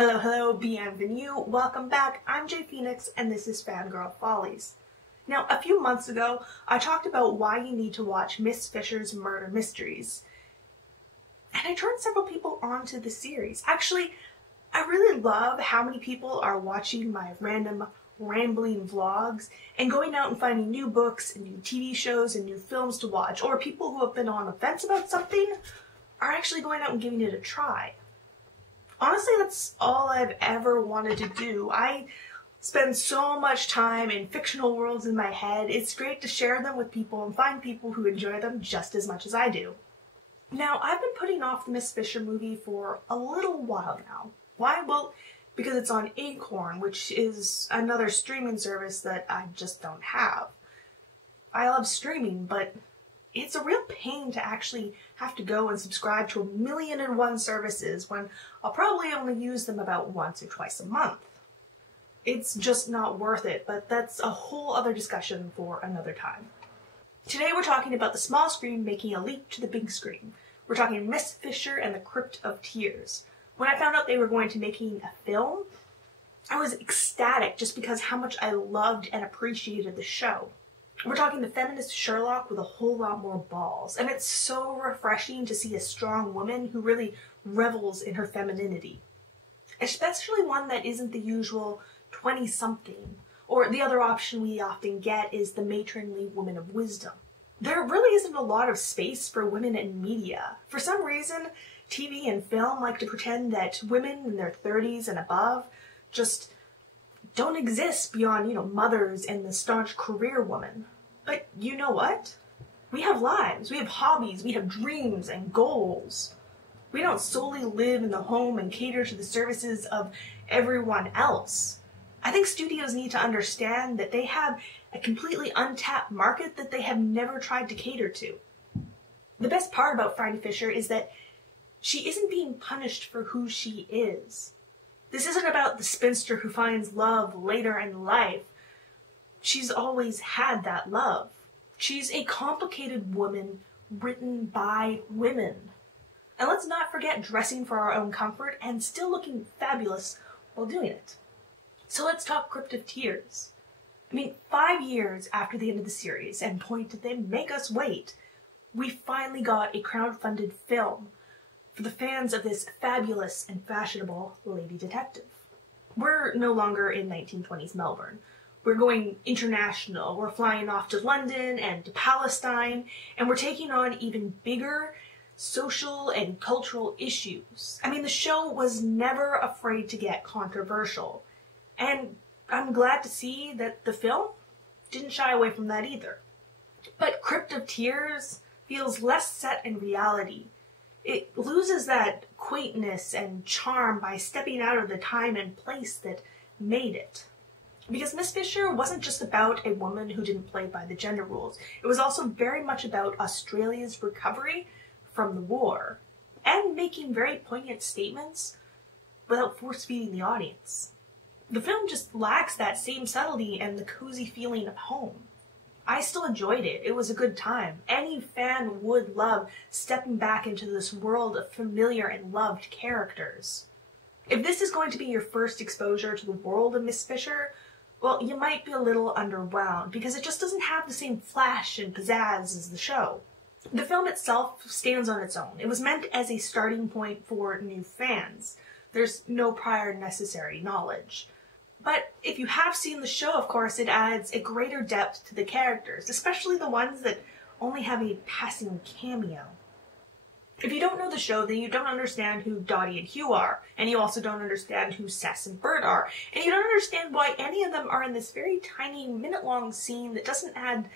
Hello, hello, bienvenue, welcome back. I'm Jay Phoenix and this is Fangirl Follies. Now, a few months ago, I talked about why you need to watch Miss Fisher's Murder Mysteries. And I turned several people onto the series. Actually, I really love how many people are watching my random rambling vlogs and going out and finding new books and new TV shows and new films to watch, or people who have been on the fence about something are actually going out and giving it a try. Honestly, that's all I've ever wanted to do. I spend so much time in fictional worlds in my head. It's great to share them with people and find people who enjoy them just as much as I do. Now, I've been putting off the Miss Fisher movie for a little while now. Why? Well, because it's on Acorn, which is another streaming service that I just don't have. I love streaming, but it's a real pain to actually have to go and subscribe to 1,000,001 services when I'll probably only use them about once or twice a month. It's just not worth it, but that's a whole other discussion for another time. Today we're talking about the small screen making a leap to the big screen. We're talking Miss Fisher and the Crypt of Tears. When I found out they were going to be making a film, I was ecstatic just because how much I loved and appreciated the show. We're talking the feminist Sherlock with a whole lot more balls, and it's so refreshing to see a strong woman who really revels in her femininity. Especially one that isn't the usual 20-something, or the other option we often get is the matronly woman of wisdom. There really isn't a lot of space for women in media. For some reason, TV and film like to pretend that women in their 30s and above just don't exist beyond, mothers and the staunch career woman. But you know what? We have lives, we have hobbies, we have dreams and goals. We don't solely live in the home and cater to the services of everyone else. I think studios need to understand that they have a completely untapped market that they have never tried to cater to. The best part about Phryne Fisher is that she isn't being punished for who she is. This isn't about the spinster who finds love later in life. She's always had that love. She's a complicated woman written by women. And let's not forget dressing for our own comfort and still looking fabulous while doing it. So let's talk Crypt of Tears. 5 years after the end of the series, and point did they make us wait, we finally got a crowd-funded film for the fans of this fabulous and fashionable lady detective. We're no longer in 1920s Melbourne. We're going international. We're flying off to London and to Palestine, and we're taking on even bigger social and cultural issues. The show was never afraid to get controversial, and I'm glad to see that the film didn't shy away from that either. But Crypt of Tears feels less set in reality. It loses that quaintness and charm by stepping out of the time and place that made it. Because Miss Fisher wasn't just about a woman who didn't play by the gender rules. It was also very much about Australia's recovery from the war, and making very poignant statements without force-feeding the audience. The film just lacks that same subtlety and the cozy feeling of home. I still enjoyed it. It was a good time. Any fan would love stepping back into this world of familiar and loved characters. If this is going to be your first exposure to the world of Miss Fisher, well, you might be a little underwhelmed because it just doesn't have the same flash and pizzazz as the show. The film itself stands on its own. It was meant as a starting point for new fans. There's no prior necessary knowledge. But if you have seen the show, of course, it adds a greater depth to the characters, especially the ones that only have a passing cameo. If you don't know the show, then you don't understand who Dottie and Hugh are, and you also don't understand who Sess and Bert are, and you don't understand why any of them are in this very tiny minute-long scene that doesn't add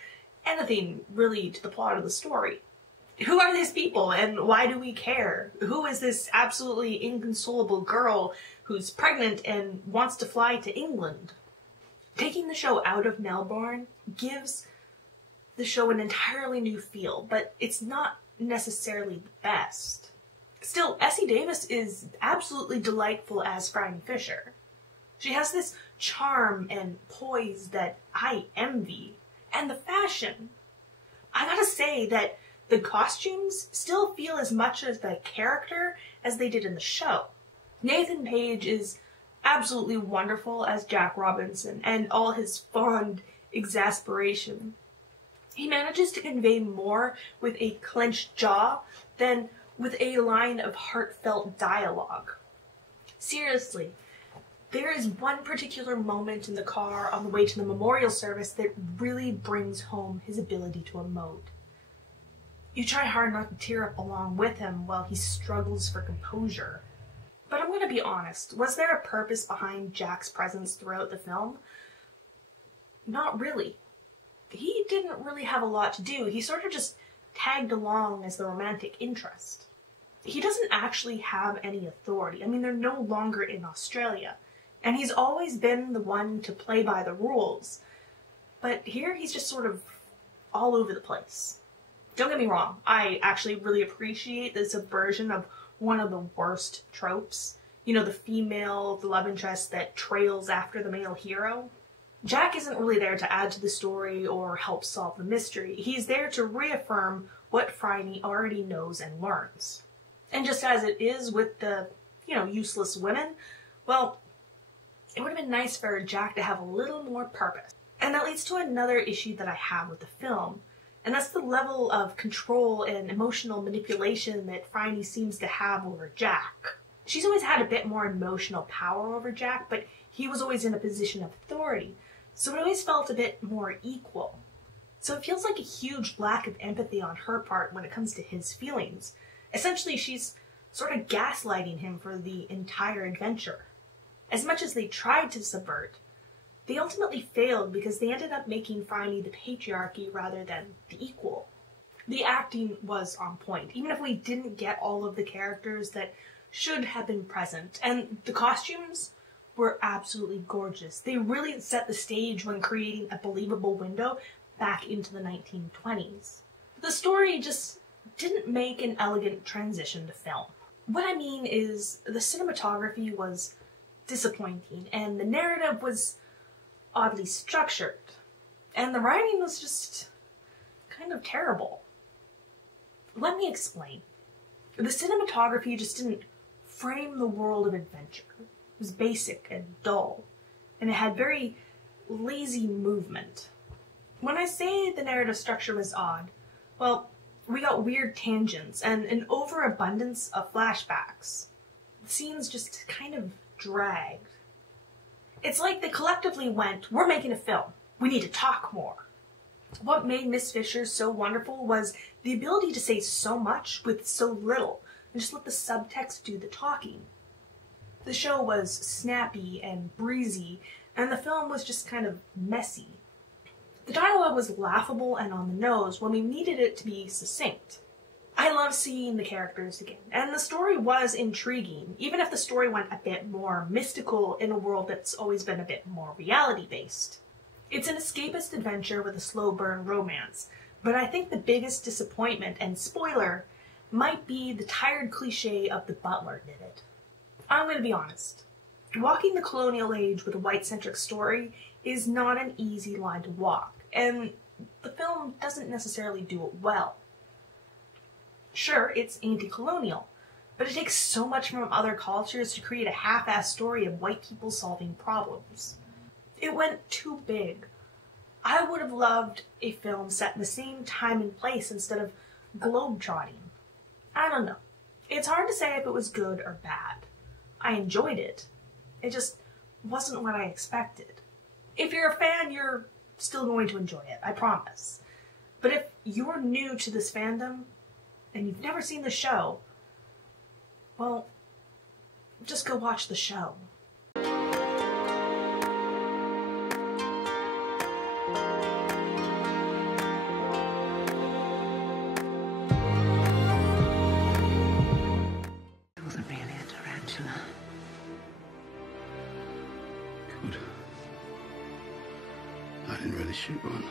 anything really to the plot of the story. Who are these people and why do we care? Who is this absolutely inconsolable girl who's pregnant and wants to fly to England? Taking the show out of Melbourne gives the show an entirely new feel, but it's not necessarily the best. Still, Essie Davis is absolutely delightful as Phryne Fisher. She has this charm and poise that I envy. And the fashion. I gotta say that the costumes still feel as much as the character as they did in the show. Nathan Page is absolutely wonderful as Jack Robinson, and all his fond exasperation. He manages to convey more with a clenched jaw than with a line of heartfelt dialogue. Seriously, there is one particular moment in the car on the way to the memorial service that really brings home his ability to emote. You try hard not to tear up along with him while he struggles for composure. But I'm going to be honest, was there a purpose behind Jack's presence throughout the film? Not really. He didn't really have a lot to do. He sort of just tagged along as the romantic interest. He doesn't actually have any authority. I mean, they're no longer in Australia. And he's always been the one to play by the rules. But here he's just sort of all over the place. Don't get me wrong, I actually really appreciate the subversion of one of the worst tropes. You know, the female, the love interest that trails after the male hero. Jack isn't really there to add to the story or help solve the mystery. He's there to reaffirm what Phryne already knows and learns. And just as it is with the, useless women, well, it would have been nice for Jack to have a little more purpose. And that leads to another issue that I have with the film, and that's the level of control and emotional manipulation that Phryne seems to have over Jack. She's always had a bit more emotional power over Jack, but he was always in a position of authority, so it always felt a bit more equal. So it feels like a huge lack of empathy on her part when it comes to his feelings. Essentially, she's sort of gaslighting him for the entire adventure. As much as they tried to subvert, they ultimately failed because they ended up making Phryne the patriarchy rather than the equal. The acting was on point, even if we didn't get all of the characters that should have been present. And the costumes were absolutely gorgeous. They really set the stage when creating a believable window back into the 1920s. The story just didn't make an elegant transition to film. What I mean is, the cinematography was disappointing, and the narrative was oddly structured, and the writing was just kind of terrible. Let me explain. The cinematography just didn't frame the world of adventure. It was basic and dull, and it had very lazy movement. When I say the narrative structure was odd, well, we got weird tangents and an overabundance of flashbacks. The scenes just kind of dragged. It's like they collectively went, we're making a film. We need to talk more. What made Miss Fisher so wonderful was the ability to say so much with so little and just let the subtext do the talking. The show was snappy and breezy, and the film was just kind of messy. The dialogue was laughable and on the nose when we needed it to be succinct. I love seeing the characters again, and the story was intriguing, even if the story went a bit more mystical in a world that's always been a bit more reality-based. It's an escapist adventure with a slow burn romance, but I think the biggest disappointment and spoiler might be the tired cliche of the butler did it. I'm going to be honest. Walking the colonial age with a white-centric story is not an easy line to walk, and the film doesn't necessarily do it well. Sure, it's anti-colonial, but it takes so much from other cultures to create a half-assed story of white people solving problems. It went too big. I would have loved a film set in the same time and place instead of globe-trotting. I don't know. It's hard to say if it was good or bad. I enjoyed it. It just wasn't what I expected. If you're a fan, you're still going to enjoy it, I promise. But if you're new to this fandom, and you've never seen the show, well, just go watch the show. It wasn't really a tarantula. Good. I didn't really shoot one.